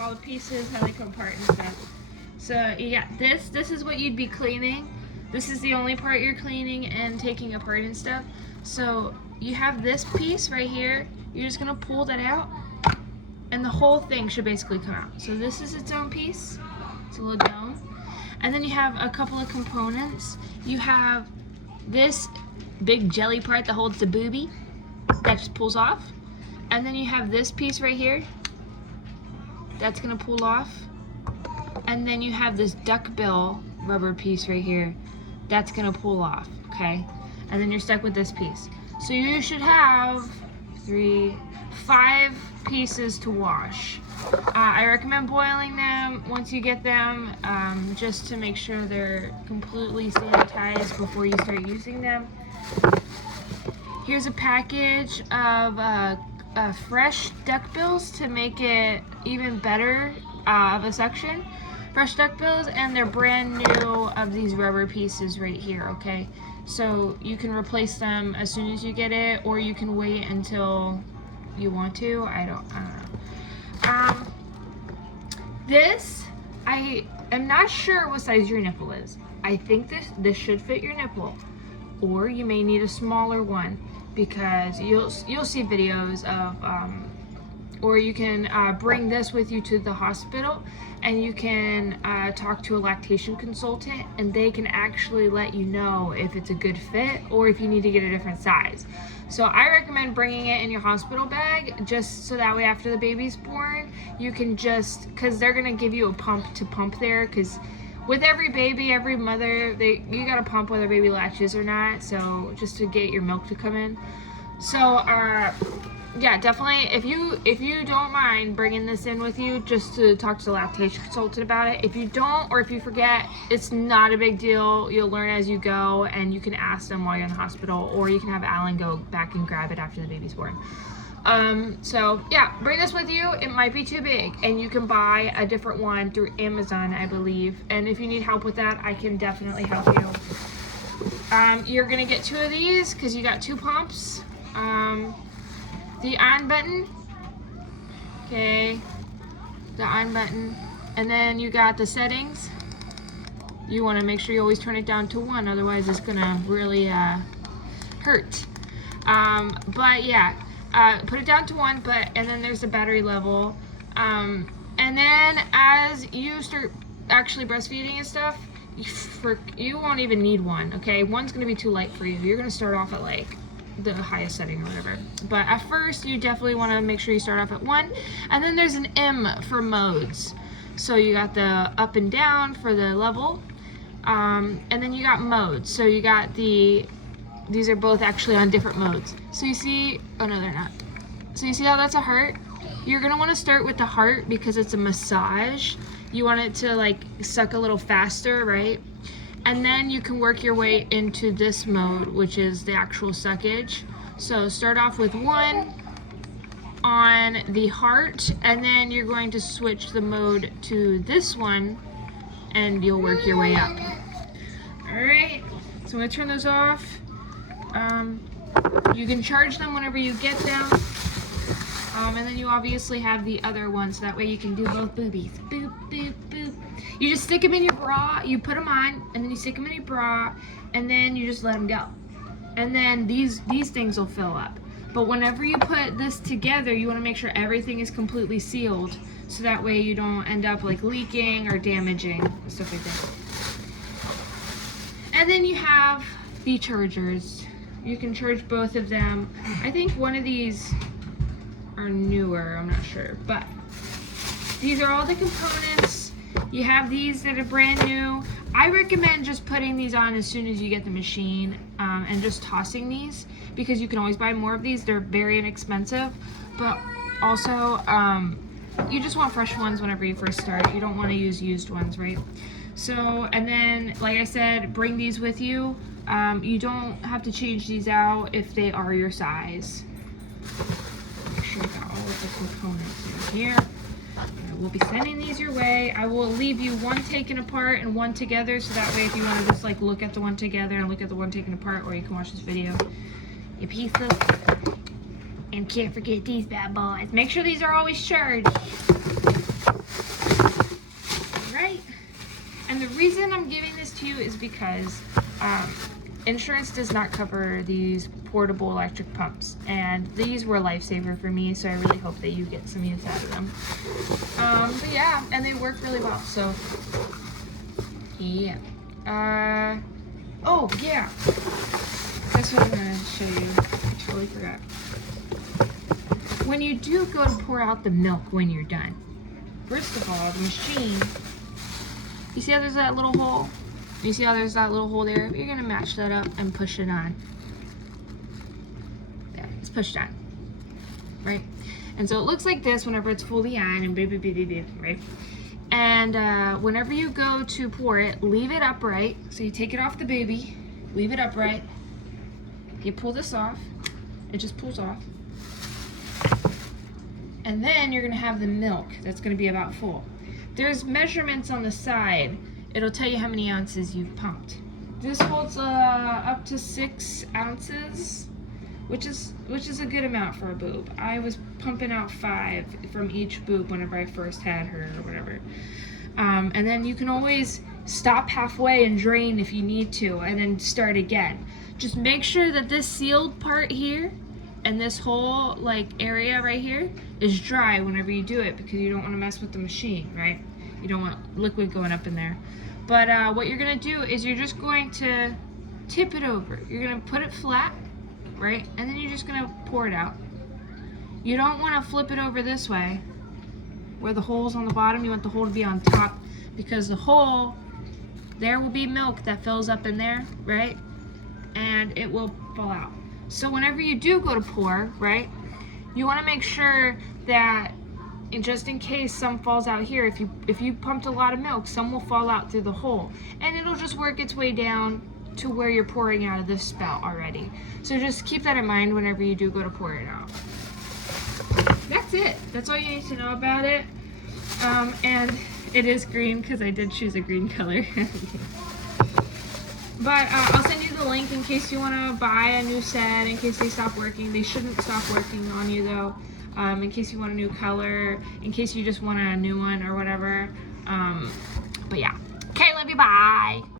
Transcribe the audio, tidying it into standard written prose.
all the pieces, how they come apart and stuff. So you got this is what you'd be cleaning. This is the only part you're cleaning and taking apart and stuff. So you have this piece right here. You're just gonna pull that out and the whole thing should basically come out. So this is its own piece. It's a little dome. And then you have a couple of components. You have this big jelly part that holds the booby. That just pulls off. And then you have this piece right here. That's gonna pull off. And then you have this duckbill rubber piece right here. That's gonna pull off, okay? And then you're stuck with this piece. So you should have 5 pieces to wash. I recommend boiling them once you get them, just to make sure they're completely sanitized before you start using them. Here's a package of fresh duckbills to make it even better of a suction. Fresh duckbills, and they're brand new of these rubber pieces right here, okay? So you can replace them as soon as you get it, or you can wait until you want to. I don't know. This, I am not sure what size your nipple is. I think this should fit your nipple, or you may need a smaller one, because you'll see videos of, or you can bring this with you to the hospital, and you can talk to a lactation consultant, and they can actually let you know if it's a good fit or if you need to get a different size. So I recommend bringing it in your hospital bag, just so that way after the baby's born, you can because they're gonna give you a pump to pump there, because with every baby, every mother, you gotta pump whether baby latches or not, so just to get your milk to come in. So yeah, definitely, if you don't mind bringing this in with you just to talk to the lactation consultant about it. If you don't, or if you forget, it's not a big deal. You'll learn as you go, and you can ask them while you're in the hospital, or you can have Alan go back and grab it after the baby's born. So yeah, bring this with you. It might be too big, and you can buy a different one through Amazon, I believe. And if you need help with that, I can definitely help you. You're gonna get 2 of these because you got 2 pumps. The on button, okay, the on button, and then you got the settings. You want to make sure you always turn it down to 1, otherwise it's gonna really hurt. But yeah, put it down to 1. And then there's the battery level. And then as you start actually breastfeeding and stuff, you won't even need 1. Okay, 1's gonna be too light for you. You're gonna start off at like the highest setting or whatever, but at first you definitely want to make sure you start off at 1. And then there's an M for modes, so you got the up and down for the level, and then you got modes, so you got these are both actually on different modes. So you see, oh no they're not. So you see how that's a heart? You're gonna want to start with the heart because it's a massage. You want it to like suck a little faster, right? And then you can work your way into this mode, which is the actual suckage. So start off with 1 on the heart, and then you're going to switch the mode to this one, and you'll work your way up. All right, so I'm gonna turn those off. You can charge them whenever you get them. And then you obviously have the other one, so that way you can do both boobies. Boop, boop, boop. You just stick them in your bra, you put them on, and then you stick them in your bra, and then you just let them go. And then these things will fill up. But whenever you put this together, you want to make sure everything is completely sealed, so that way you don't end up like leaking or damaging, stuff like that. And then you have the chargers. You can charge both of them. I think one of these are newer, I'm not sure, but these are all the components. You have these that are brand new. I recommend just putting these on as soon as you get the machine, and just tossing these, because you can always buy more of these. They're very inexpensive, but also you just want fresh ones whenever you first start. You don't want to use used ones, right? So, and then like I said, bring these with you. You don't have to change these out if they are your size. Make sure you got all of the components in here. We'll be sending these your way. I will leave you one taken apart and one together, so that way if you want to just like look at the one together and look at the one taken apart, or you can watch this video. You pieces. And can't forget these bad boys. Make sure these are always charged. And the reason I'm giving this to you is because insurance does not cover these portable electric pumps, and these were a lifesaver for me, so I really hope that you get some use out of them. But yeah, and they work really well, so yeah. Oh yeah, that's what I'm gonna show you. I totally forgot. When you do go to pour out the milk when you're done, first of all, the machine, you see how there's that little hole? You see how there's that little hole there? You're gonna match that up and push it on. There, it's pushed on, right? And so it looks like this whenever it's fully on and beep, beep, beep, beep, beep, right? And whenever you go to pour it, leave it upright. So you take it off the baby, leave it upright. You pull this off, it just pulls off. And then you're gonna have the milk that's gonna be about full. There's measurements on the side. It'll tell you how many ounces you've pumped. This holds up to 6 ounces, which is a good amount for a boob. I was pumping out 5 from each boob whenever I first had her or whatever. And then you can always stop halfway and drain if you need to, and then start again. Just make sure that this sealed part here and this whole like area right here is dry whenever you do it, because you don't want to mess with the machine, right? You don't want liquid going up in there. But what you're gonna do is you're just going to tip it over. You're gonna put it flat, right? And then you're just gonna pour it out. You don't want to flip it over this way where the hole's on the bottom. You want the hole to be on top, because the hole, there will be milk that fills up in there, right? And it will fall out. So whenever you do go to pour, right, you want to make sure that, and just in case some falls out here, if you pumped a lot of milk, some will fall out through the hole, and it'll just work its way down to where you're pouring out of this spout already. So just keep that in mind whenever you do go to pour it out. That's it. That's all you need to know about it. And it is green because I did choose a green color. But I'll send you the link in case you want to buy a new set, in case they stop working. They shouldn't stop working on you though. In case you want a new color, in case you just want a new one or whatever. But yeah. Okay, love you, bye.